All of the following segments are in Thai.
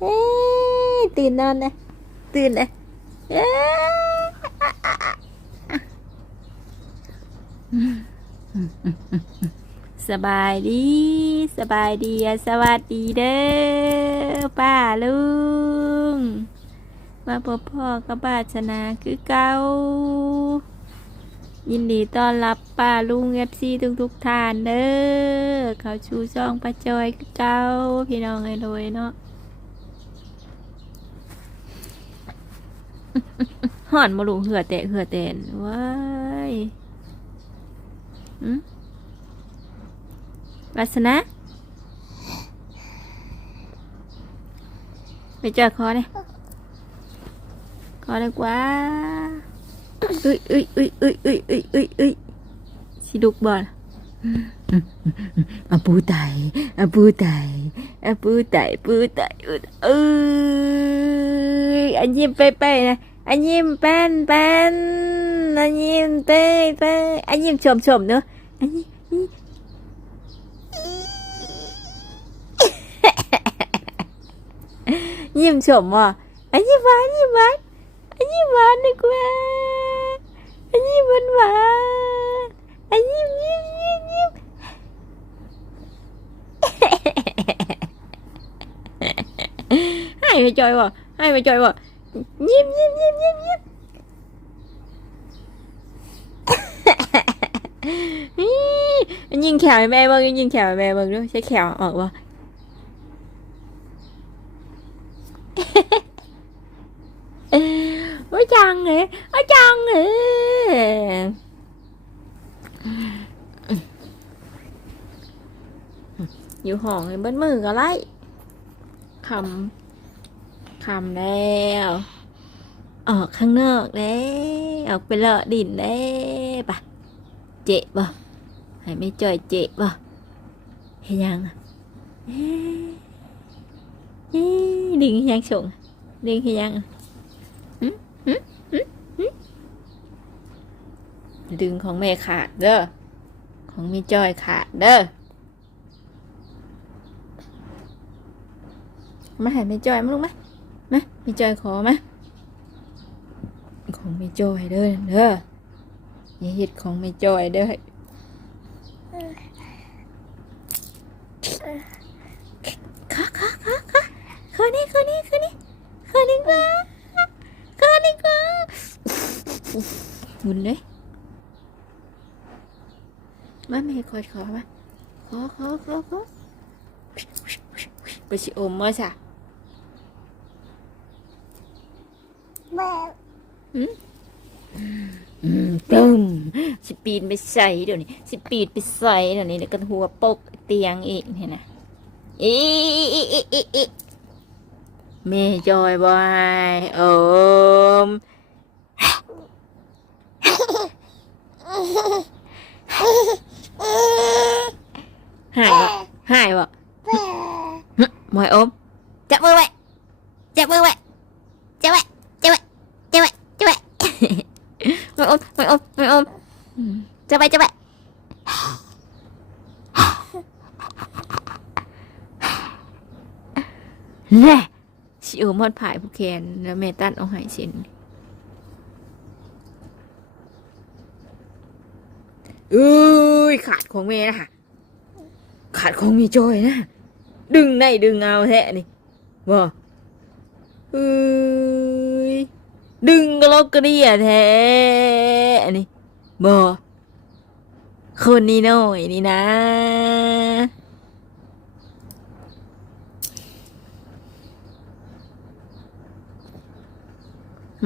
เอ้ตื่นนอนนะตื่นนะเอ้สบายดี สบายดีสวัสดีเด้อป้าลุงมาพบพ่อกับป้าชนะคือเก่ายินดีต้อนรับป้าลุงเอฟซีทุกทุกท่านเด้อเขาชูช่องป้าจอยคือเก่าพี่น้องไอ้รวยเนาะ ห่อนมาลูเหือแตะเหือแตนว้ายอืมวาสนะไปเจอคอเลยคอเลยกว่าเอ้ยเอ้ยเอ้ยเอ้ยเอ้ยเอ้ยเอ้ยเอ้ยสิดุกบอลอาปูไตอาปูไตอาปูไตปูไตเอ้ยอันยิ้มไปไปนะ อันยิ้มแป้นแป้นอันยิ้มเป้ยเป้ยอันยิ้มชมชมเนอะอันยิ้มยิ้มชมว่ะอันยิ้มหวานยิ้มหวานอันยิ้มหวานดีกว่าอันยิ้มหวานหวานอันยิ้มยิ้มยิ้มยิ้มให้ไปจอยว่ะให้ไปจอยว่ะ nhím nhím nhím nhím nhím nhìn khèo mẹ mừng ơi, nhìn khèo mẹ mừng luôn sẽ khèo ở vào ở chân nè ở chân nè อยู่ห้องเป็นมือก็ไล่คำำแล้ว ออกข้างนอกแล้ว ออกไปเลาะดินแล้วปะเจ็บ่ให้ไม่จ่อยเจ็บ่เฮียังดึงเฮียังส่งดึงเฮียยังดึงของแม่ขาดเด้อ ของแม่จ้อยขาดเด้อมาหายแม่จ้อยมาลูกไหม มาแม่จอยขอมาของแม่จอยเด้อเด้ออย่าเฮ็ดของแม่จอยเด้อขอขอขอขอขอนี่ขอนี่ขอนี่ขอนี่กว่าขอนี่กว่าหมุนเลยมาแม่คอยขอมาขอขอขอขอไปชิอมมาจ้ะ แบบอืมตึมสิปีนไปใส่เดี๋ยวนี้สิปีนไปใส่เดี๋ยวนี้เดี๋ยวกันหัวปกเตียงอีกเห็นนะอีอีอีอีอีแม่จอยบอยโอมหายวะหายวะแบบหมวยอมจับมือไว้จับมือไว้จับไว้จับไว้จับไว้จับไว้ หมวย อมหมวยอมหมวยอมจับไว้จับไว้แน่ชิวมอดผายผู้แคนแล้วแม่ตันเอาใหายเส้นเอ้ยขาดของแม่นะค่ะขาดของแมีจอยนะ ดึงได้ดึงเอาแท้นี่บ่เอ้ย ดึงกระลอกกระเดียแท้นี่บ่คนนี้หน้อยนี่นะ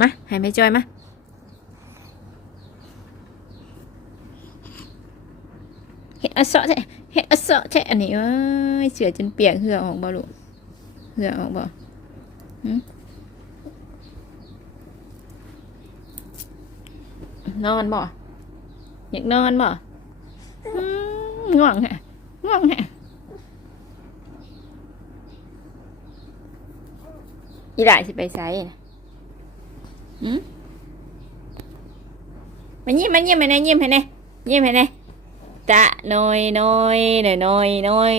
มา ให้แม่จอยมาเฮ็ดอสาะแท้เฮ็ดอสาะแท้อันนี้เอ้ยเสือจนเปียกเหือออกบ่ลูกเหือออกบ่ นอนบ่อยากนอนบ่ง่วงแฮะง่วงแฮะอีหลายสิไปไสน่ะหืมมายิ้มมายิ้มให้แน่ยิ้มให้แน่ยิ้มให้แน่ตะน้อยน้อยหน้อยน้อยน้อย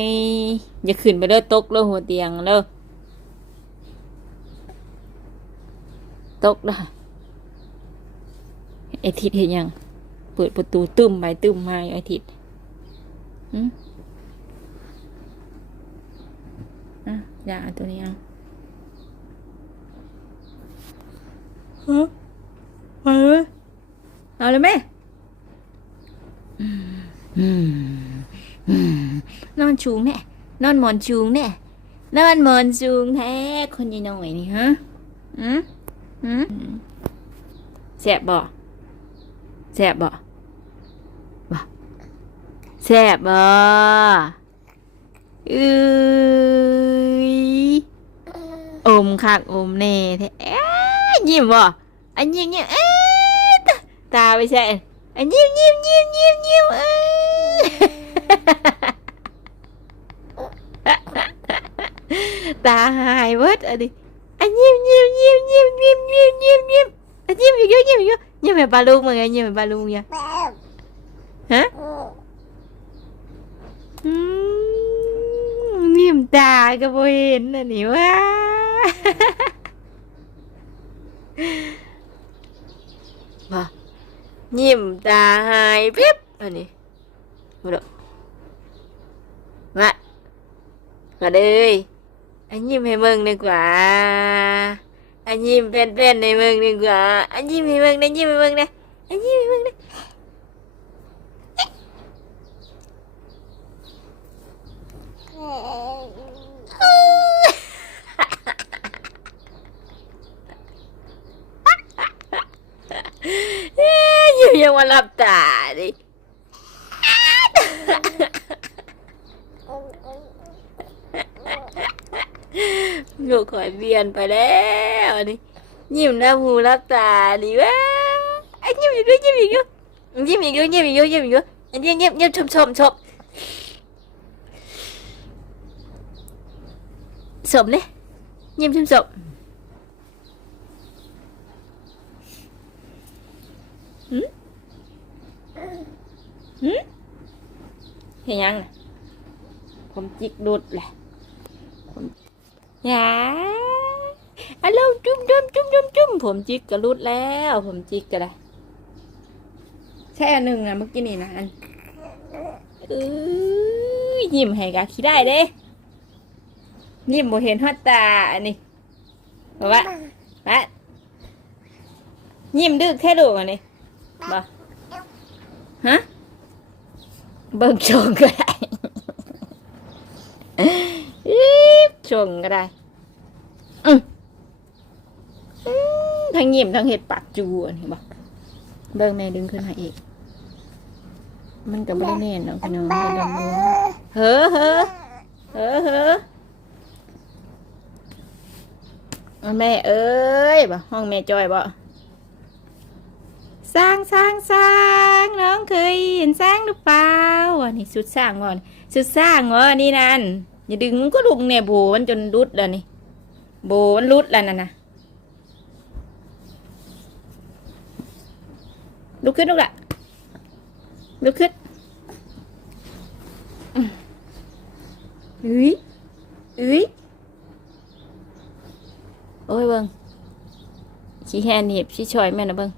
อย่าขึ้นไปเด้อตกเด้อหัวเตียงเด้อตกนะ ไอทิดเห็นยัง เปิดประตูตึมไปตึมมาอยู่ไอทิดอืมอะอย่าเอาตัวนี้เอาฮะมาเลยเอาเลยแม่อืมอืมอืมนอนชูงแน่นอนหมอนชูงแน่นอนหมอนชูงแท้คนยี่น้อยนี่ฮะอืมอืมแสบบ่ แซ่บบ่บ่แซ่บบ่อืออมคักอมแน่แท้ยิ้มบ่อันยิ้มยิ้มตาไปใช่อันยิ้มยิ้มยิ้มยิ้มยิ้มตาหายเวิร์ดอะดิอันยิ้มยิ้มยิ้มยิ้มยิ้มยิ้มยิ้มอันยิ้มอีกเยอะยิ้มอีกเยอะ như mà ba luôn mà nghe như mà ba luôn nha hả? Ừ. Niềm tà cái bôi hình là nhiều quá mà niềm tà hai bếp rồi nè không được mà rồi đi anh nhìn hay mừng đi quả อันยิ้มแผ่นๆในเมืองดีกว่าอันยิ้มในเมืองนะยิ้มในเมืองนะอันยิ้มในเมืองนะยิ้มยังมาหลับตาดิ ลูกคอยเบียนไปแล้วนี่ยิ้มหน้าหูรับตาดิวะไอ้ยิ้มอีกด้วยยิ้มอีกด้วยยิ้มอีกด้วยยิ้มอีกด้วยยิ้มอีกด้วยอันนี้ยิ้มยิ้มชมชมชมสมเนี่ยยิ้มชมชมหืมหืมเห็นยังผมจิกดุดแหละ อย่าอะลงจุ่มจุ่มจุ่มจุ่มจุ่มผมจิกกระลุดแล้ว ผมจิกก็ได้ใช่อันหนึ่งนะเมื่อกี้นี่นะอันเอ้ยยิ้มให้กะขี้ได้เด้ยิ้มบ่เห็นฮอดตาอันนี้บอกว่าว่ายิ้มดึกแค่ดูอันนี้บ่ฮะเบิ่งชงก็ได้ บชงก็ได้อืมอืมทั้งยิ้มทั้งเห็ดปากจูอันนี้บ่เบิ่งแม่ดึงขึ้นมาอีก มันก็ไม่ได้แน่นหรอกพี่น้องให้ดำดูเฮ้อเฮ้อเฮ้อเฮ้อเอาแม่เอ้ยบ่ห้องแม่จอยบ่สร้างสร้างสร้างน้องเคยเห็นสร้างหรือเปล่าอันนี้สุดสร้างวะสุดสร้างวะนี่นั่น อย่าดึงก็ลุงเนี่ยโบมันจนรุดแล้วนี่โบมันรุดแล้วนั่นนะลุกขึ้นลุกละลุกขึ้นอืมเอ้ยเอ้ยโอ้ยเบิ้งชี้แฮนเหนีบชี้ชอยแม่นะเบิ้ง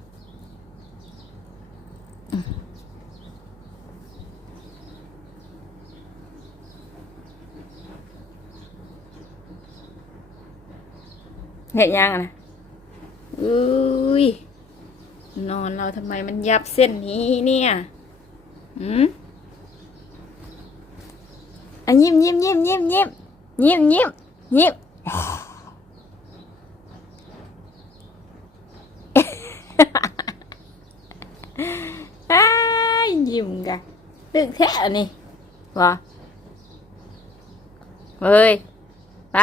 เห็นยังอะนะอุ้ย นอนเราทำไมมันยับเส้นนี้เนี่ยอืมอะยิ้มยิ้มยิ้มยิ้มยิ้มยิ้มยิ้มยิ้มอ้ายยิ้มกะตึกแท้อันนี่วะเฮ้ยไป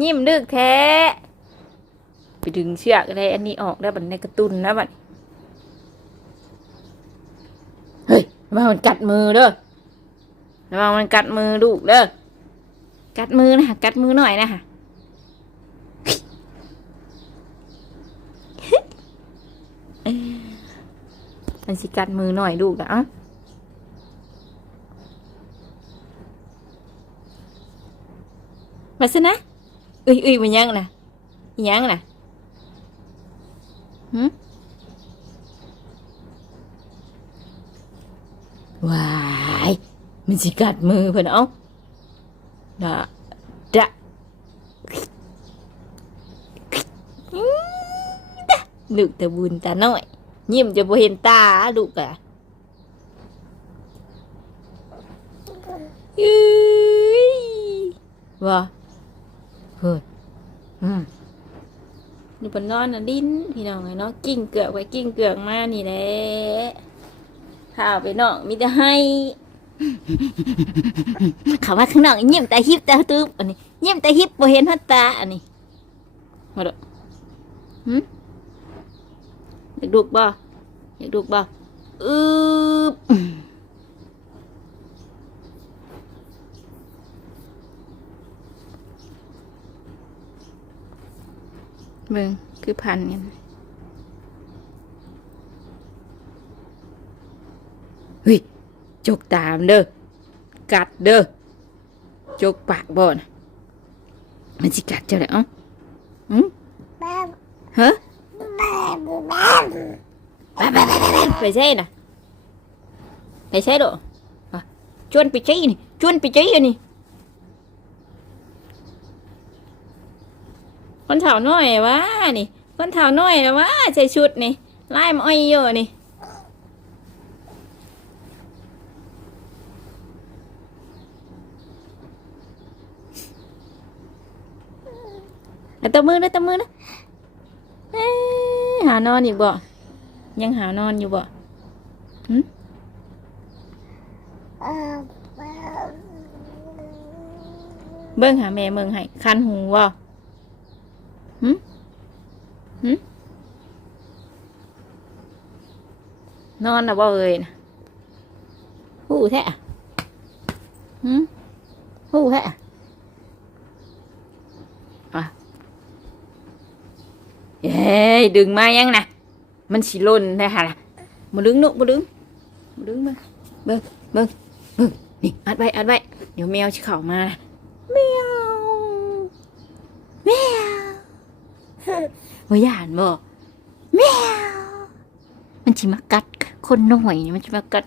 ยิ้มดึกแท้ ไปดึงเชือกอะไรอันนี้ออกได้วบัดในกระตุนนะบัดเฮ้ยระวังมันกัดมือเด้อระวังมันกัดมือลูกเด้อกัดมือนะกัดมือหน่อยนะฮะมันสิกัดมือหน่อยลูกนะอ้ามาซะนะ uy uy mà nhân nè. Nhăn nè. Hử? Hoài, mình chỉ cắt mưa phải không? Đó đã được ta buồn ta nói. Nhìn cho bố hiền ta đủ cả. Vâng. เพิ่นเอาดะดะอื้อดะลูกแต่บุญตาน้อยยิ้มจะบ่เห็นตาลูกอะอื้ยว่าเฮ้ยอืมนี่ปนนอนน่ะดิ้นพี่น้องไงเนาะกิ้งเกือกไปกิ้งเกือกมานี่แหละข้าวไปนอกมีแต่ให้เขาว่าข้างนอกยิ้มแต่ฮิปแต่ตึ๊บอันนี้ยิ้มแต่ฮิปบ่เห็นหัวตาอันนี้มาดูหืมอยากดูกบ่อยากดูกบ่อึบ เบิ่งคือพันกันเฮ้ยจกตามเด้อกัดเด้อจกปากบ่นมันสิกัดเจ้าเลยเอ้าอืมฮะบ้าบ้าไปไปไปไปไปใช่น่ะไปใช่ดอกอะชวนไปใช่นี่ชวนไปใช่อัน คนเฒ่าน้อยวะนี่ คนเฒ่าน้อยนะวะใส่ชุดนี่ไล่มาอ้อยเยอะนี่เอาตบมือนะตบมือนะหานอนอีกบ่ ยังหานอนอยู่บ่เบ้าเบิ่งหาแม่เมืองให้คันหูบ่ หึหึนอนนะบ่เอ่ยนะหูแท้อะหึหูแท้อะเย้ดึงมายังนะมันสิล่นได้ฮะล่ะมาดึงนุมาดึงมาดึงมาเบิ่งเบิ่งเบิ่งนี่อัดไว้อัดไว้เดี๋ยวแมวสิเข้ามานะ แมวแมว ว่าย่านบ่แมวมันจิมากัด คนน้อยนี่มันจิมากัด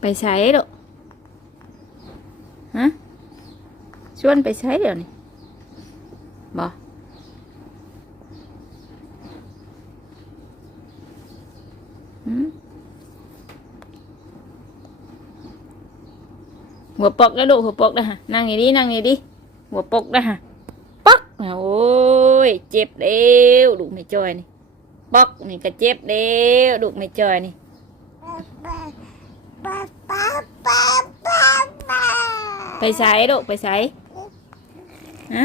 ไปใช้หรอฮะชวนไปใช้เดี๋ยวนี้บ่หืม หัวปกแล้วลูกหัวปกนะฮะนั่งอย่างนี้นั่งอย่างนี้หัวปกนะฮะปอกนะโอ้ยเจ็บเด้วลูกไม่จอยนี่ปอกนี่ก็เจ็บเด้วลูกไม่จอยนี่ไปใช้ลูกไปใช้ฮะ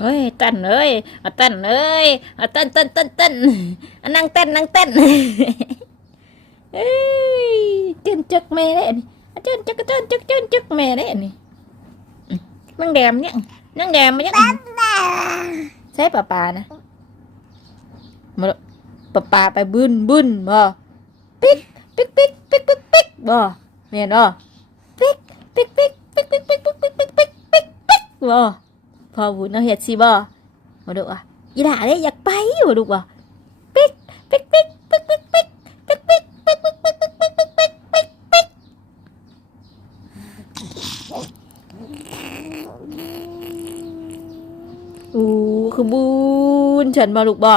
เอ้ยเต้นเอ้ยเอาเต้นเอ้ยเอาเต้นเต้นเต้นเต้นนั่งเต้นนั่งเต้นเอ้ยเจนจักแม่ได้อันนี่เจนจักเจนจักเจนจักแม่ได้อันนี่นั่งแดมเนี่ยนั่งแดมมาเนี่ยใช่ป่าปานะมาป่าปาไปบึ้นบึ้นบ่ปิ๊กปิ๊กปิ๊กปิ๊กปิ๊กปิ๊กบ่เมียนบ่ปิ๊กปิ๊กปิ๊กปิ๊กปิ๊กปิ๊กปิ๊กปิ๊กปิ๊กปิ๊กปิ๊กบ่ อบุญเอาเฮ็ดสิบ่มาดูอะอีด่าเด้อยากไปบ่ลูกบ่ปิ๊กปิ๊กปิ๊กปิ๊กปิ๊กปิ๊กปิ๊กปิ๊กปิ๊กปิ๊กปิ๊กปิ๊กปิ๊กปิ๊กปิ๊กปิ๊กปิ๊กอู้คือบุญฉันมาลูกบ่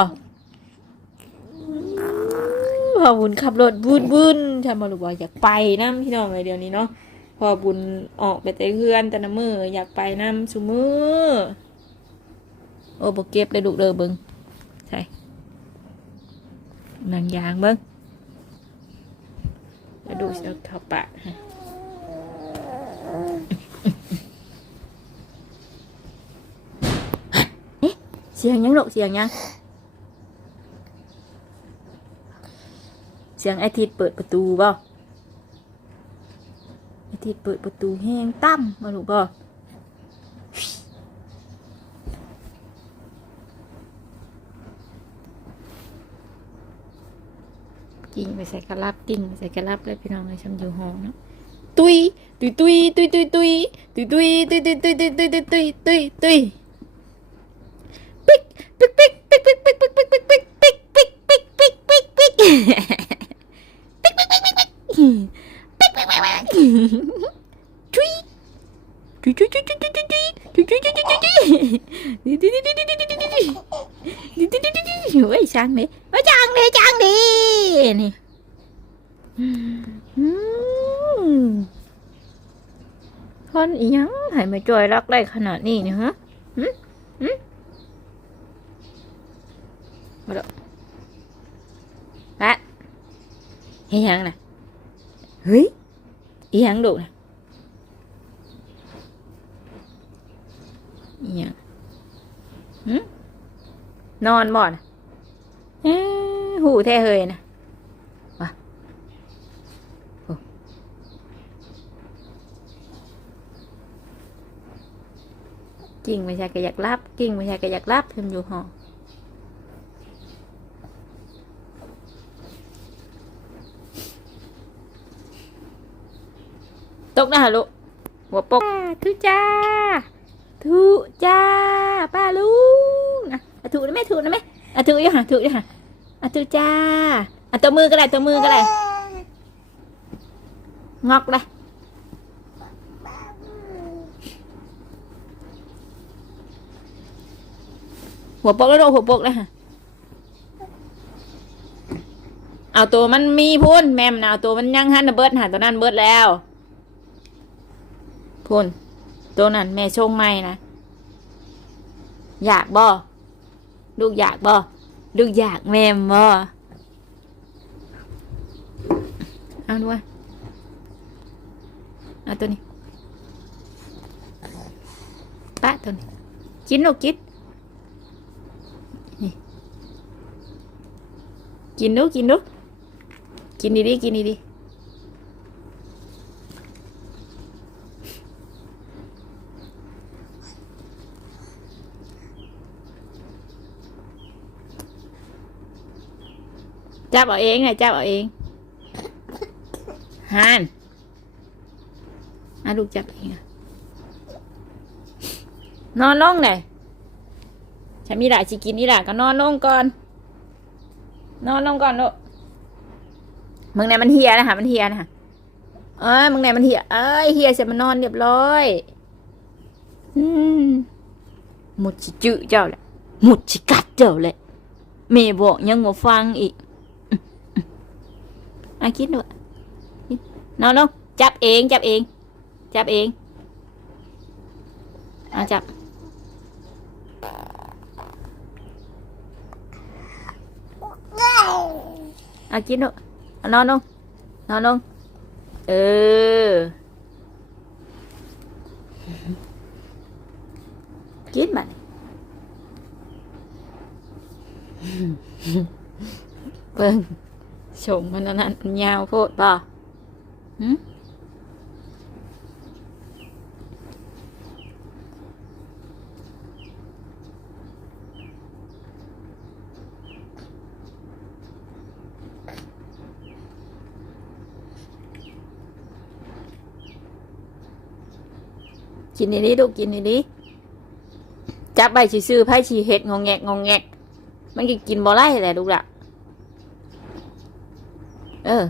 พอบุญขับรถบุญบุญฉันมาลูกบ่อยากไปน้ำพี่น้องเลยเดี๋ยวนี้เนาะ อบุญออกไปแต่เพื่อนแต่ละมืออยากไปน้ำสุมือโอ้บเก็บเลยลูเด้อเบิงใช่นางยางเบิงแล้วดูสิเอาเขาปะเสียงยังลูกเสียงยังเสียงไอทิดเปิดประตูบ่ อาทิตย์เปิดประตูแห้งตั้มมาลูกบ่กิ่งไปใส่กระลาบกิ่งไปใส่กระลาบเลยพี่น้องเลยชมอยู่หองเนาะตุยตุยตุยตุยตุยตุยตุยตุยตุยตุยตุยตุยตุยตุยตุย ช่างดิโอ้ยช่างดิช่างดินี่อืมคนอีหยังให้มาจ่อยรักได้ขนาดนี้เนี่ยฮะหืมหืมมาดูละอีหยังน่ะเฮ้ยอีหยังดุน่ะอีหยังหืมนอนบ่น่ะเอ้อ หูแท้เฮยนะวะโอ้กิ่งไม่ใช่ก็อยากรับ กิ่งไม่ใช่ก็อยากรับเพิ่มอยู่หอตกนะฮะลูกหัวปกทุจ้า ทุจ้าป้าลุงอะอะถูนะแม่ถูนะแม่อะถูอยู่ห่ะถูอยู่ห่ะ อะถูจ้าอะตัวมือก็ได้ตัวมือก็ได้งอกเลยหัวปกแล้วลูกหัวปกเลยค่ะเอาตัวมันมีพุ่นแม่มนะเอาตัวมันยังหันนะเบิดหาตัวนั้นเบิดแล้วพุ่นตัวนั้นแม่ชงไม่นะอยากบ่ลูกอยากบ่ ลูกอยากแม่มบ่เอาด้วยเอาตัวนี้ปะตัวนี้กินลูกกินนี่กินดูกินดูกินดีๆกินดีๆ จับเอาเองไงจับเอาเองฮานอะลูกจับเองอะนอนลงเลยฉันมีหลายชิกินนี่แหละก็นอนลงก่อน นอนลงก่อนลูกมึงไหนมันเฮียนะคะมันเฮียนะคะเอ้ยมึงไหนมันเฮียเอ้ยเฮียเสร็จมันนอนเรียบร้อยอืมหมดชิจื้อเจ้าแหละหมดชิกัดเจ้าแหละแม่บอกยังมาฟังอีก อะคิดด้วยคิดนอนลงจับเองจับเอง จับเองอะจับอะคิดด้วยอะนอนลงนอนลง เออ กินมาเบิ่ง ชงมันอันนั้น ยาวโพดป่ะหืมกินดีๆลูกกินดีๆจับใบชีซื้อไพ่ชีเห็ดงงแงกงงแงก มันก็กินบ่ไล่แหละลูกละ ừ.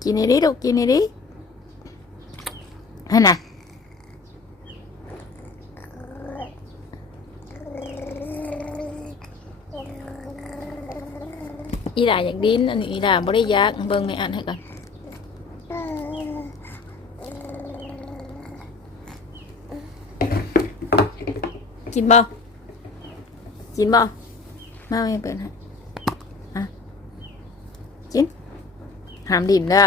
Chị này đi đâu? Chị này đi. Hay nè. Y là giặc đến anh ý là bỏ đi giặc vâng mẹ ăn hết rồi. Chín bao. กเบิ่งไม่อ่านให้ก่อนกินบ่มาไม่เปิดให้อะกินหามดินเด้อ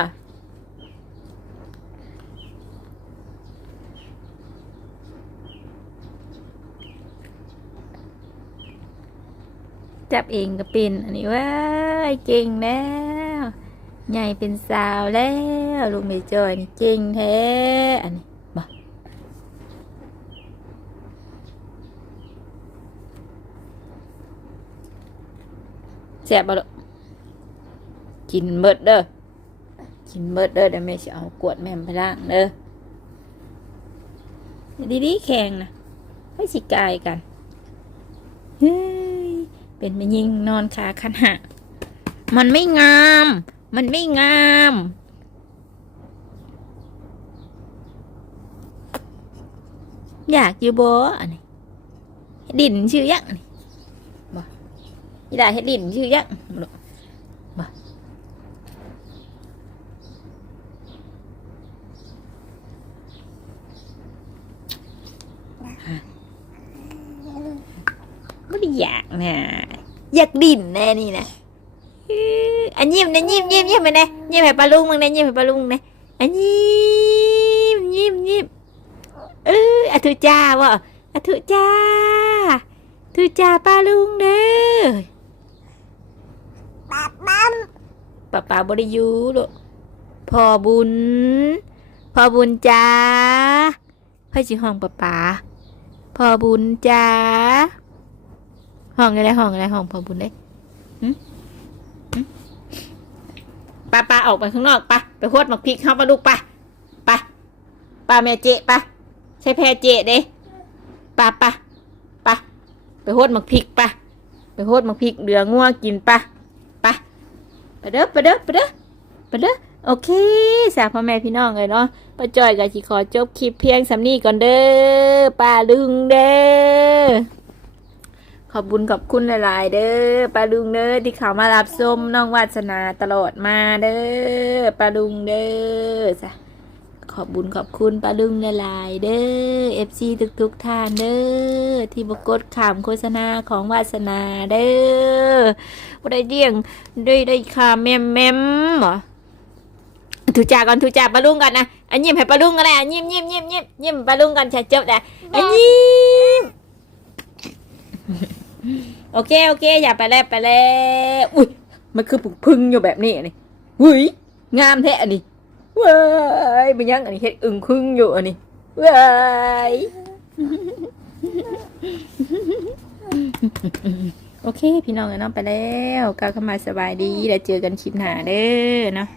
จับเองก็เป็นอันนี้ว้ายเก่งแล้วใหญ่เป็นสาวแล้วลูกไม่จอยนี่เก่งแท้อันนี้บ่ แซ่บบ่ลูกกินเบิดเด้อกินเบิดเด้อเดี๋ยวแม่สิเอากวดแม่มไปล้างเด้อดีๆแข็งนะให้สิกายกันเฮ้ยเป็นไปยิงนอนขาคันหะมันไม่งาม มันไม่งามอยากอยู่บ่อันนี้ดินชื่อยังนี่ อีดาเฮ็ดดินชื่อยังบ่ลูกบ่ฮะบ่ได้อยากนะอยากดินแน่นี่นะอันยิ้มนะยิ้มยิ้มยิ้มไปนะยิ้มให้ปลาลุงมึงนะยิ้มให้ปลาลุงนะอันยิ้มยิ้มยิ้มเอออะทุจ้าวะอะทุจ้าทุจ้าป้าลุงเด้อ ป๊าป๊าป้าป้าบริยูลูกพ่อบุญพ่อบุญจ้าพ่อจิห้องป้าป้าพ่อบุญจ้าห้องอะไรห้องอะไรห้องพ่อบุญได้ป้าป้าออกไปข้างนอกไปไปโคตรหมักพริกเข้าปลาลูกไปไปป้าแม่เจ๊ไปใช่แพรเจเด้ปะปะปะไปโหดหมักพริกปะไปโหดหมักพริกเหลืองัวกินปะปะไป เด้อไปเด้อไปเด้อไปเด้อโอเคสาพ่อแม่พี่น้องเลยเนาะป้าจอยกับชีขอจบคลิปเพียงสำนีก่อนเด้อป้าลุงเด้อขอบบุญขอบคุณหลาย ๆ เด้อป้าลุงเด้อที่เขามารับชมน้องวาสนาตลอดมาเด้อป้าลุงเด้อจ้ะ ขอบบุญขอบคุณป้าลุงหลายๆเด้อเอฟซีทุกๆท่านเด้อที่บกดขามโฆษณาของวาสนาเด้อบ่ได้เดี่ยงได้ได้คาแมมแมมหรอถูจาก่อนถูจากป้าลุงก่อนนะอันยิ้มให้ป้าลุงก็ได้อันยิ้มยิ้มยิ้มยิ้มยิ้มป้าลุงก่อนจะจบแต่อันยิ้มโอเคโอเค อย่าไปแล้วไปแล้วอุ้ยมันคือพึ่งพึ่งอยู่แบบนี้นี่อุ้ยงามแท้อันนี้ ว้ยเป็นยังอันนี้เฮ็ดอึ่งครึ่งอยู่อันนี้ว้ยโอเค พี่น้องเอ้ยเนาะไปแล้วกล่าวคำมาสบายดีแล้วเจอกันคลิปหน้าเด้อเนาะ